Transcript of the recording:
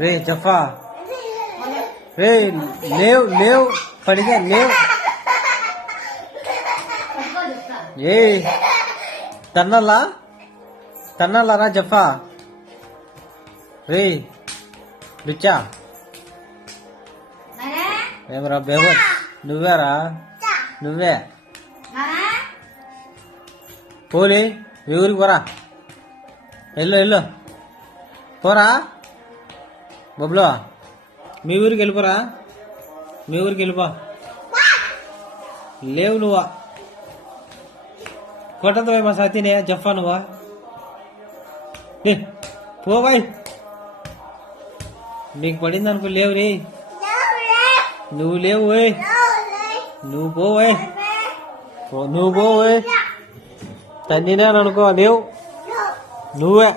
రే జఫా రే లేవ్ లేవ్ పడిగా లేవ్ ఏ తన్నలా రా జఫా రే బిచ్చా ఏమరా బేబర్ నువ్వేరా నువ్వే పోలే మీ ఊరికి పోరా వెళ్ళు పోరా బొబ్లో మీ ఊరికి వెళ్ళిపోరా మీ ఊరికి వెళ్ళిపో లేవు నువ్వా కొట్టతో మా సతీనే జఫా నువ్వా పోవాయ్ నీకు పడింది అనుకో లేవు రే నువ్వు లేవు నువ్వు పోవే తన్నినే అనుకో లేవు నువ్వే